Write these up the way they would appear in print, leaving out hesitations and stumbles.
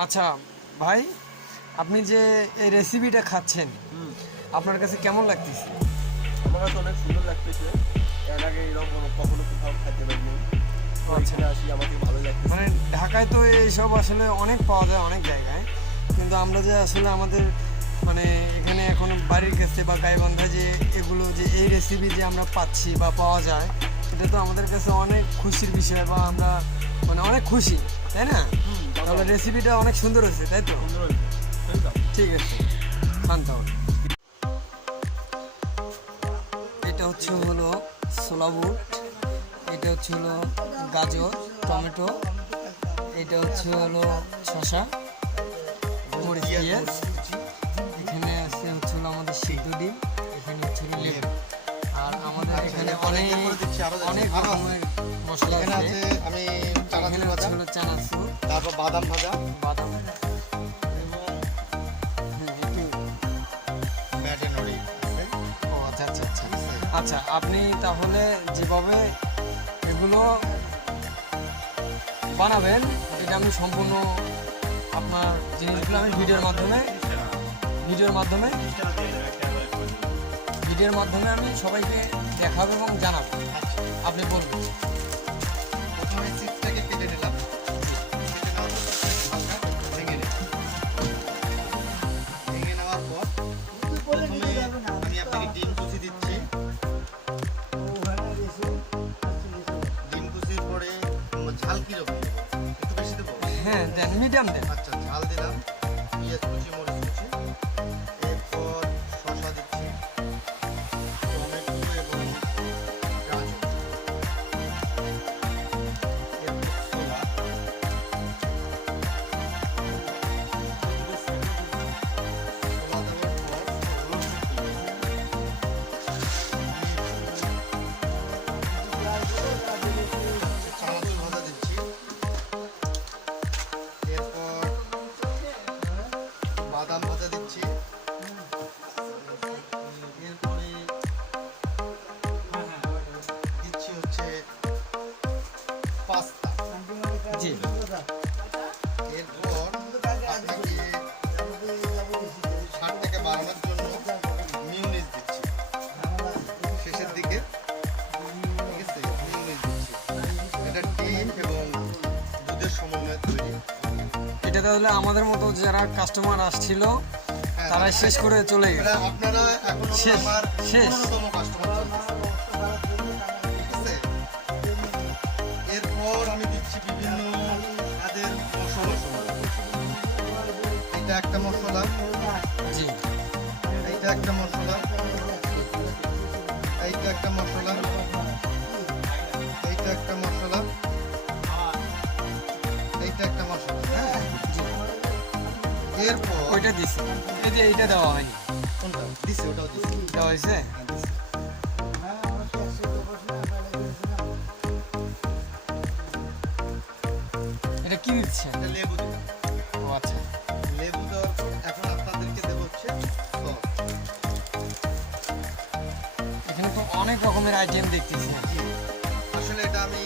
আচ্ছা ভাই, আপনি যে এই রেসিপিটা খাচ্ছেন আপনার কাছে কেমন লাগতেছে? আমার কাছে অনেক সুন্দর লাগতেছে। এর আগে এরকম কখনো কোথাও খাইতে পারিনি। তো আচ্ছা। এখানে আসি আমাকে ভালো লাগতেছে। মানে ঢাকায় তো এইসব আসলে অনেক পাওয়া যায় অনেক জায়গায়, কিন্তু আমরা যে আসলে আমাদের মানে এখানে এখন বাড়ির কাছে বা গাইবান্ধা যে এগুলো যে এই রেসিপি যে আমরা পাচ্ছি বা পাওয়া যায়, এটা তো আমাদের কাছে অনেক খুশির বিষয় বা আমরা মানে অনেক খুশি, তাই না? তাহলে রেসিপিটা অনেক সুন্দর হয়েছে, তাই তো? সুন্দর হয়েছে। তাই তো? ঠিক আছে, খান তাহলে। এটা হলো ছোলা বুট, এটা হলো গাজর, টমেটো, এটা হলো শসা, মরিচ, পেঁয়াজ, এখানে আছে হলো আমাদের সিদ্ধ ডিম, এখানে হলো লেবু, আর আমাদের এখানে অনেক অনেক রকমের মশলা এখানে আছে। আছে আমি চানাচুর এখানে ভাজা, হলো চানাচুর, তারপর বাদাম ভাজা, বাদাম, একটু ব্যাটানরি আছে। ও আচ্ছা আচ্ছা আচ্ছা আচ্ছা। আপনি তাহলে যেভাবে এগুলো বানাবেন এটা আমি সম্পূর্ণ আপনার জিনিসগুলো আমি ভিডিওর মাধ্যমে আমি সবাইকে দেখাবো এবং জানাবো। আপনি বলবেন। প্রথমে চিপসটাকে কেটে নিলাম। ভেঙে নেওয়ার পর প্রথমে আমি আপনাকে ডিম কুচি দিচ্ছি। ডিম কুচির পরে ঝাল কিরকম দেবো? একটু বেশি দেবো? হ্যাঁ দেন, মিডিয়াম দেন। আচ্ছা, ঝাল দিলাম। পেঁয়াজ কুচি, মরিচ কুচি, এরপর শসা দিচ্ছি, টমেটো এবং গাজর, এরপর ছোলা, ছোলা দেওয়ার পর চানাচুর ভাজা দিচ্ছি, এরপর বাদাম ভাজা দিচ্ছি, এরপরে দিচ্ছি হচ্ছে পাস্তা। জি, এরপর আপনাকে স্বাদটাকে বাড়ানোর জন্য মিউনিস দিচ্ছি শেষের দিকে। ঠিক আছে, মিউনিস দিচ্ছি। এটা ডিম এবং দুধের সমন্বয়ে তৈরি। এটা তাহলে আমাদের মতো যারা কাস্টমার আসছিল হ্যাঁ, তারাই শেষ করে চলে গেছে। এটা আপনারা এখনো শেষ, আমার শেষ। 15তম কাস্টমার চলতেছে। ঠিক আছে, এরপর আমি দিচ্ছি বিভিন্ন স্বাদের মশলা। এটা একটা মশলা, জি, এইটা একটা মশলা, এইটা একটা মশলা, এইটা একটা মশলা, এইটা একটা মশলা। হ্যাঁ, এরপর ওইটা দিছি, এই যে এইটা দেওয়া হয়নি, কোনটা দিছি? ওটাও দিছি। দেওয়া হয়েছে। হ্যাঁ, দিছি। এটা কি দিচ্ছে? এটা লেবু দিলাম। ও আচ্ছা, লেবু দেওয়ার পর এখন আপনাদেরকে দেবো হচ্ছে সস। এখানে তো অনেক রকমের আইটেম দেখতেছি। জি, আসলে এটা আমি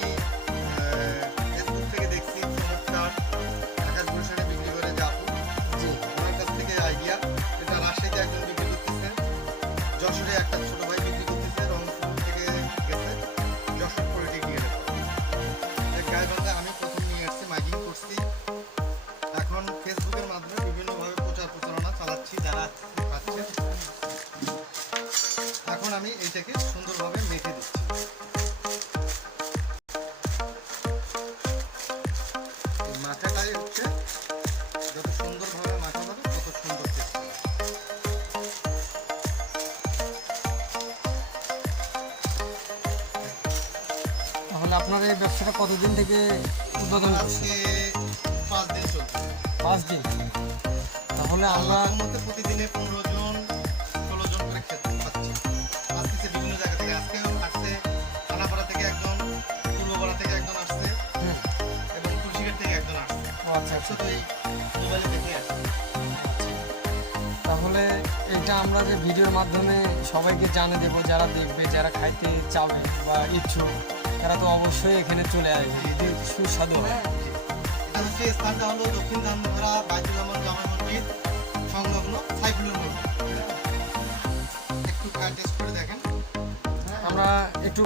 ফেসবুক থেকে দেখছি। চমৎকার ঢাকা গুলশানে বিক্রি করে যাবো, জি, ওনার কাছ থেকে আইডিয়া। এটা রাজশাহীতে একজন বিক্রি করতেছে, যশোরে একটা ছোট ভাই বিক্রি করতেছে, রংপুর থেকে গেছে, যশোর পলিটেকনিকের গাইবান্ধায় আমি প্রথম নিয়ে আসছি, মাইকিং করছি। এখন ফেসবুকের মাধ্যমে বিভিন্নভাবে প্রচার প্রচারণা চালাচ্ছি, যারা পাচ্ছে। এখন আমি এইটাকে সুন্দরভাবে মেখে দিচ্ছি। এই মাখাটাই হচ্ছে, যত সুন্দরভাবে মাখা যাবে তত সুন্দর টেস্ট হবে। তাহলে আপনার এই ব্যবসাটা কতদিন থেকে উদ্বোধন করছেন? আজকে 5 দিন চলছে। 5 দিন। তাহলে আমরা আমার মধ্যে প্রতিদিনে 15 জন 16 জন করে খেতে পাচ্ছি। আসতেছে বিভিন্ন জায়গা থেকে। আজকেও আসছে থানাপাড়া থেকে একজন, পূর্বপাড়া থেকে একজন আসছে, হুম, এবং তুলসীঘাট থেকে একজন আসছে। ও আচ্ছা আচ্ছা। শুধু এই মোবাইলে দেখে আসছে। তাহলে এটা আমরা যে ভিডিওর মাধ্যমে সবাইকে জানিয়ে দেবো, যারা দেখবে, যারা খাইতে চাবে বা ইচ্ছুক, তারা তো অবশ্যই এখানে চলে আসবে, এটি সুস্বাদু হয়। জি। আর হচ্ছে স্থানটা হলো দক্ষিণ ধামরা বাইতুল আমান জামা মসজিদ সংলগ্ন সাইফুলের মসজিদ। একটু অ্যাডজাস্ট করে দেখেন। আমরা একটু